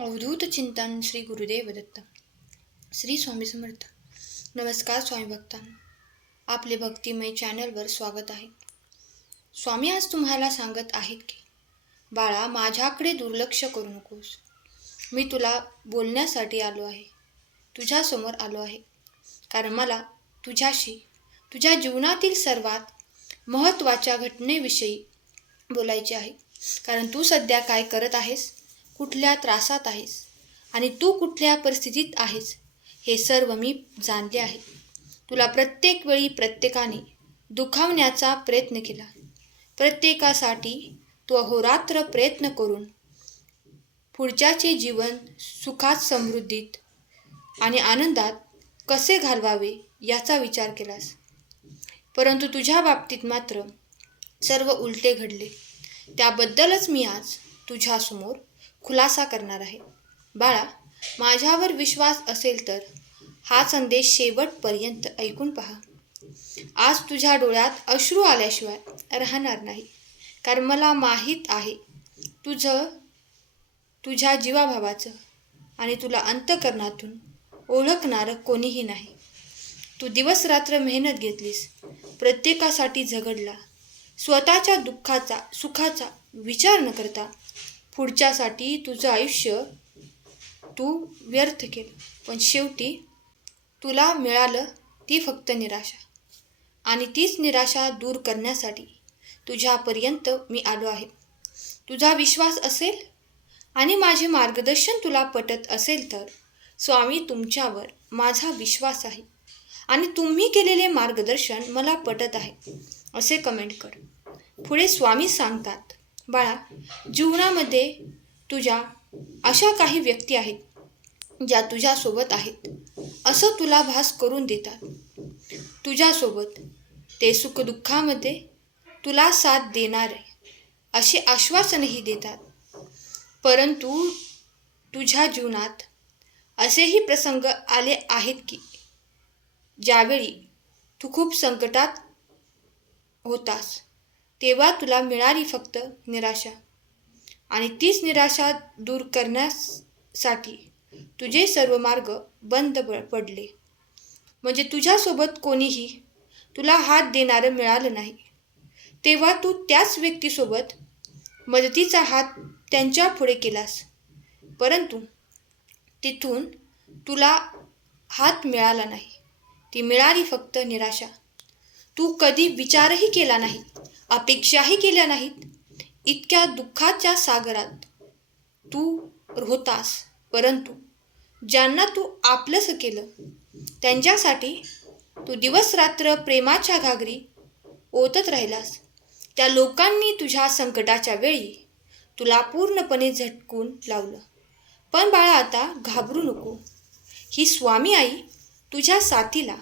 अवधूत चिंतन श्री गुरुदेव दत्त. श्री स्वामी समर्थ. नमस्कार स्वामी भक्तांनो, आपले भक्तिमय चॅनलवर स्वागत आहे. स्वामी आज तुम्हाला सांगत आहेत की बाळा, माझ्याकडे दुर्लक्ष करू नकोस. मी तुला बोलण्यासाठी आलो आहे, तुझ्यासमोर आलो आहे, कारण मला तुझ्याशी तुझ्या जीवनातील सर्वात महत्त्वाच्या घटनेविषयी बोलायचे आहे. कारण तू सध्या काय करत आहेस, कुठल्या त्रासात आहेस आणि तू कुठल्या परिस्थितीत आहेस हे सर्व मी जाणले आहे. तुला प्रत्येक वेळी प्रत्येकाने दुखावण्याचा प्रयत्न केला. प्रत्येकासाठी तू अहोरात्र प्रयत्न करून पुढच्याचे जीवन सुखात, समृद्धीत आणि आनंदात कसे घालवावे याचा विचार केलास. परंतु तुझ्या बाबतीत मात्र सर्व उलटे घडले. त्याबद्दलच मी आज तुझ्यासमोर खुलासा करणार आहे. बाळा, माझ्यावर विश्वास असेल तर हा संदेश शेवटपर्यंत ऐकून पहा. आज तुझ्या डोळ्यात अश्रू आल्याशिवाय राहणार नाही, कारण मला माहीत आहे तुझ्या जीवाभावाचं आणि तुला अंतःकरणातून ओळखणारं कोणीही नाही. तू दिवस रात्र मेहनत घेतलीस, प्रत्येकासाठी झगडला, स्वतःच्या दुःखाचा सुखाचा विचार न करता पुढच्यासाठी तुझं आयुष्य तू व्यर्थ केलं. पण शेवटी तुला मिळालं ती फक्त निराशा. आणि तीच निराशा दूर करण्यासाठी तुझ्यापर्यंत मी आलो आहे. तुझा विश्वास असेल आणि माझे मार्गदर्शन तुला पटत असेल तर स्वामी तुमच्यावर माझा विश्वास आहे आणि तुम्ही केलेले मार्गदर्शन मला पटत आहे असे कमेंट कर. पुढे स्वामी सांगतात, बाळा, जीवनामध्ये तुझ्या अशा काही व्यक्ती आहेत ज्या तुझ्यासोबत आहेत असं तुला भास करून देतात. तुझ्यासोबत ते सुखदुःखामध्ये तुला साथ देणारे असे आश्वासनही देतात. परंतु तुझ्या जीवनात असेही प्रसंग आले आहेत की ज्यावेळी तू खूप संकटात होतास, तेव्हा तुला मिळाली फक्त निराशा. आणि तीच निराशा दूर करण्यासाठी तुझे सर्व मार्ग बंद पडले. म्हणजे तुझ्यासोबत कोणीही तुला हात देणारं मिळालं नाही. तेव्हा तू त्याच व्यक्तीसोबत मदतीचा हात त्यांच्या पुढे केलास, परंतु तिथून तुला हात मिळाला नाही. ती मिळाली फक्त निराशा. तू कधी विचारही केला नाही, अपेक्षाही केल्या नाहीत. इतक्या दुःखाच्या सागरात तू होतास, परंतु ज्यांना तू आपलंसं केलं त्यांच्यासाठी तू दिवस रात्र प्रेमाच्या घागरी ओतत राहिलास. त्या लोकांनी तुझ्या संकटाच्या वेळी तुला पूर्णपणे झटकून लावलं. पण बाळा, आता घाबरू नको. ही स्वामी आई तुझ्या साथीला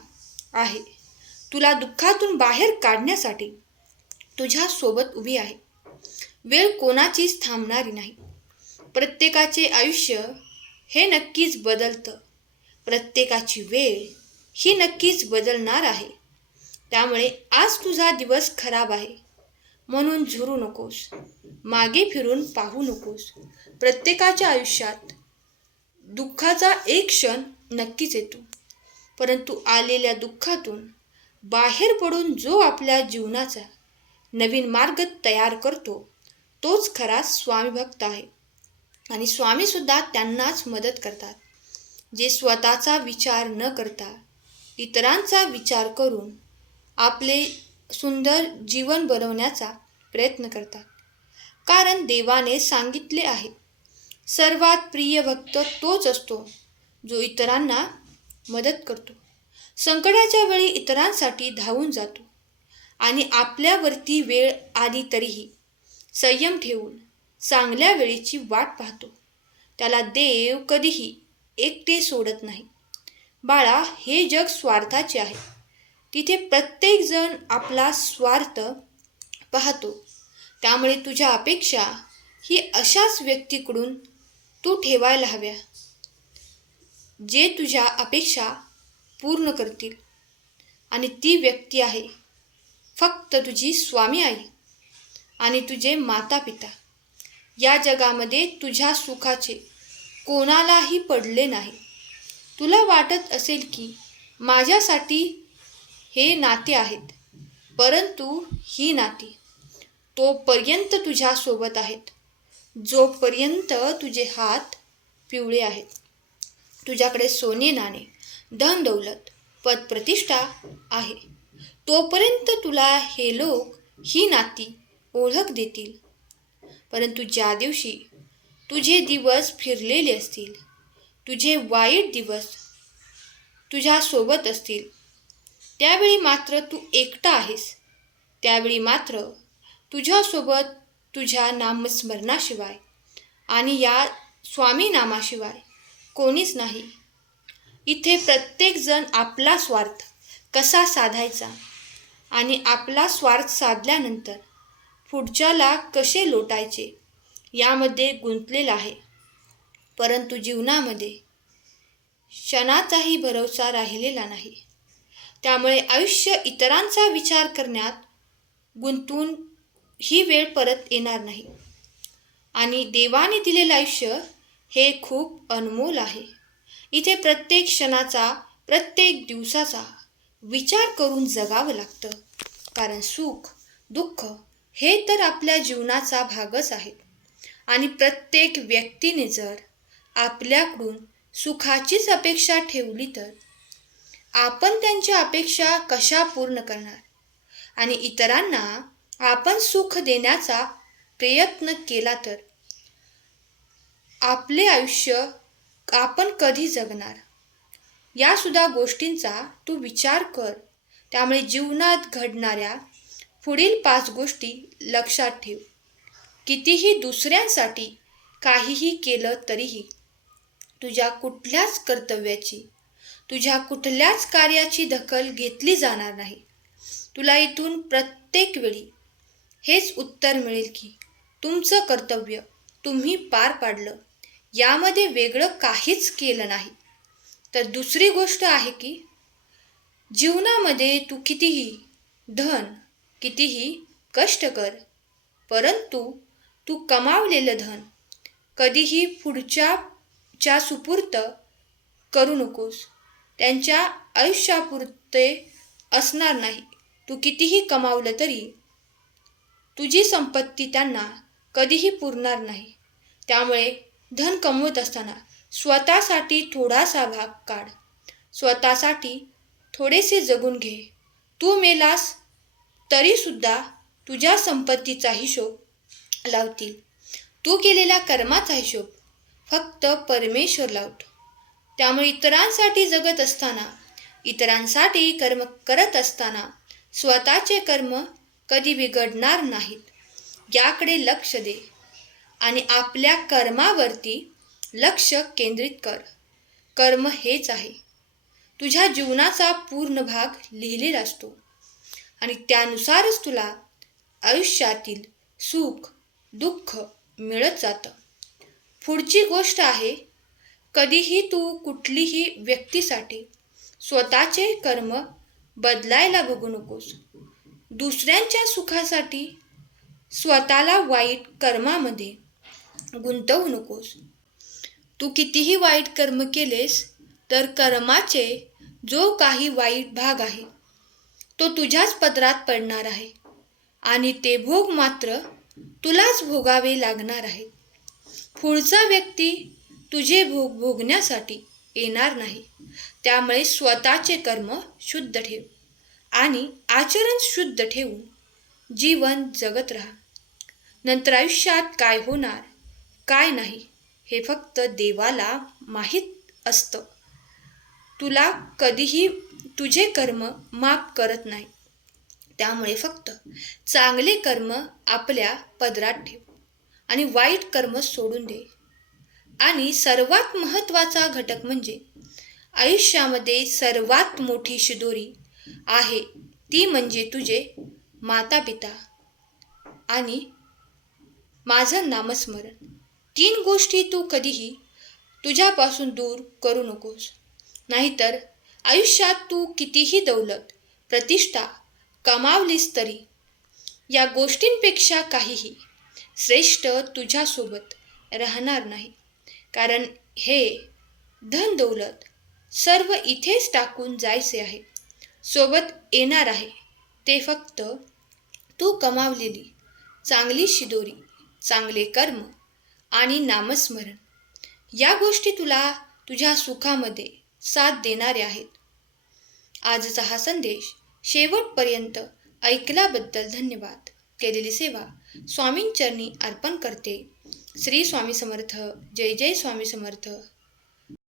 आहे. तुला दुःखातून बाहेर काढण्यासाठी तुझ्या सोबत उभी आहे. वेळ कोणाचीच थांबणारी नाही. प्रत्येकाचे आयुष्य हे नक्कीच बदलतं. प्रत्येकाची वेळ ही नक्कीच बदलणार आहे. त्यामुळे आज तुझा दिवस खराब आहे म्हणून झुरू नकोस, मागे फिरून पाहू नकोस. प्रत्येकाच्या आयुष्यात दुःखाचा एक क्षण नक्कीच येतो, परंतु आलेल्या दुःखातून बाहेर पडून जो आपल्या जीवनाचा नवीन मार्ग तयार करतो तोच खरा स्वामी भक्त आहे. आणि स्वामीसुद्धा त्यांनाच मदत करतात जे स्वतःचा विचार न करता इतरांचा विचार करून आपले सुंदर जीवन बनवण्याचा प्रयत्न करतात. कारण देवाने सांगितले आहे, सर्वात प्रिय भक्त तोच असतो जो इतरांना मदत करतो, संकटाच्या वेळी इतरांसाठी धावून जातो आणि आपल्यावरती वेळ आली तरीही संयम ठेवून चांगल्या वेळेची वाट पाहतो. त्याला देव कधीही एकटे सोडत नाही. बाळा, हे जग स्वार्थाचे आहे. तिथे प्रत्येकजण आपला स्वार्थ पाहतो. त्यामुळे तुझ्या अपेक्षा ही अशाच व्यक्तीकडून तू ठेवायला हव्या जे तुझ्या अपेक्षा पूर्ण करतील. आणि ती व्यक्ती आहे फक्त तुझी स्वामी आई आणि तुझे माता पिता. या जगामध्ये तुझ्या सुखाचे कोणालाही पडले नाही. तुला वाटत असेल की माझ्यासाठी हे नाते आहेत, परंतु ही नाती तोपर्यंत तुझ्यासोबत आहेत जोपर्यंत तुझे हात पिवळे आहेत. तुझ्याकडे सोने नाणे, धन दौलत, पद प्रतिष्ठा आहे, तोपर्यंत तुला हे लोक ही नाती ओळख देतील. परंतु ज्या दिवशी तुझे दिवस फिरलेले असतील, तुझे वाईट दिवस तुझ्यासोबत असतील, त्यावेळी मात्र तू एकटा आहेस. त्यावेळी मात्र तुझ्यासोबत तुझ्या नामस्मरणाशिवाय आणि या स्वामी नामाशिवाय कोणीच नाही. इथे प्रत्येकजण आपला स्वार्थ कसा साधायचा आणि आपला स्वार्थ साधल्यानंतर पुढच्याला कसे लोटायचे यामध्ये गुंतलेला आहे. परंतु जीवनामध्ये क्षणाचाही भरवसा राहिलेला नाही. त्यामुळे आयुष्य इतरांचा विचार करण्यात गुंतून ही वेळ परत येणार नाही. आणि देवाने दिलेलं आयुष्य हे खूप अनमोल आहे. इथे प्रत्येक क्षणाचा, प्रत्येक दिवसाचा विचार करून जगावं लागतं. कारण सुख, दुःख हे तर आपल्या जीवनाचा भागच आहेत. आणि प्रत्येक व्यक्तीने जर आपल्याकडून सुखाचीच अपेक्षा ठेवली तर आपण त्यांच्या अपेक्षा कशा पूर्ण करणार? आणि इतरांना आपण सुख देण्याचा प्रयत्न केला तर आपले आयुष्य आपण कधी जगणार? या सुद्धा गोष्टींचा तू विचार कर. त्यामुळे जीवनात घडणाऱ्या पुढील 5 गोष्टी लक्षात ठेव. कितीही दुसऱ्यांसाठी काहीही केलं तरीही तुझ्या कुठल्याच कर्तव्याची, तुझ्या कुठल्याच कार्याची दखल घेतली जाणार नाही. तुला इथून प्रत्येक वेळी हेच उत्तर मिळेल की तुमचं कर्तव्य तुम्ही पार पाडलं, यामध्ये वेगळं काहीच केलं नाही. तर दुसरी गोष्ट आहे की जीवनामध्ये तू कितीही धन, कितीही कष्ट कर, परंतु तू कमावलेलं धन कधीही पुढच्या सुपूर्त करू नकोस. त्यांच्या आयुष्यापुरते असणार नाही. तू कितीही कमावलं तरी तुझी संपत्ती त्यांना कधीही पुरणार नाही. त्यामुळे धन कमवत असताना स्वतःसाठी थोडासा भाग काढ. स्वतःसाठी थोडेसे जगून घे. तू मेलास तरीसुद्धा तुझ्या संपत्तीचा हिशोब लावतील. तू केलेल्या कर्माचा हिशोब फक्त परमेश्वर लावतो. त्यामुळे इतरांसाठी जगत असताना, इतरांसाठी कर्म करत असताना स्वतःचे कर्म कधी बिघडणार नाहीत याकडे लक्ष दे आणि आपल्या कर्मावरती लक्ष केंद्रित कर. कर्म हेच आहे. तुझ्या जीवनाचा पूर्ण भाग लिहिलेला असतो आणि त्यानुसारच तुला आयुष्यातील सुख, दुःख मिळत जातं. पुढची गोष्ट आहे, कधीही तू कुठलीही व्यक्तीसाठी स्वतःचे कर्म बदलायला बघू नकोस. दुसऱ्यांच्या सुखासाठी स्वतःला वाईट कर्मामध्ये गुंतवू नकोस. तू कितीही वाईट कर्म केलेस तर कर्माचे जो काही वाईट भाग आहे तो तुझ्याच पदरात पडणार आहे आणि ते भोग मात्र तुलाच भोगावे लागणार आहेत. पुढचा व्यक्ती तुझे भोग भोगण्यासाठी येणार नाही. त्यामुळे स्वतःचे कर्म शुद्ध ठेव आणि आचरण शुद्ध ठेवून जीवन जगत राहा. नंतर आयुष्यात काय होणार, काय नाही हे फक्त देवाला माहीत असतं. तुला कधीही तुझे कर्म माफ करत नाही. त्यामुळे फक्त चांगले कर्म आपल्या पदरात ठेव आणि वाईट कर्म सोडून दे. आणि सर्वात महत्त्वाचा घटक म्हणजे आयुष्यामध्ये सर्वात मोठी शिदोरी आहे ती म्हणजे तुझे माता-पिता आणि माझं नामस्मरण. 3 गोष्टी तू कधीही तुझ्यापासून दूर करू नकोस. नाहीतर आयुष्यात तू कितीही दौलत, प्रतिष्ठा कमावलीस तरी या गोष्टींपेक्षा काहीही श्रेष्ठ तुझ्यासोबत राहणार नाही. कारण हे धन दौलत सर्व इथेच टाकून जायचे आहे. सोबत येणार आहे ते फक्त तू कमावलेली चांगली शिदोरी, चांगले कर्म आणि नामस्मरण. या गोष्टी तुला तुझ्या सुखामध्ये साथ देणारे आहेत. आजचा हा संदेश शेवटपर्यंत ऐकल्याबद्दल धन्यवाद. केलेली सेवा स्वामींचरणी अर्पण करते. श्री स्वामी समर्थ. जय जय स्वामी समर्थ.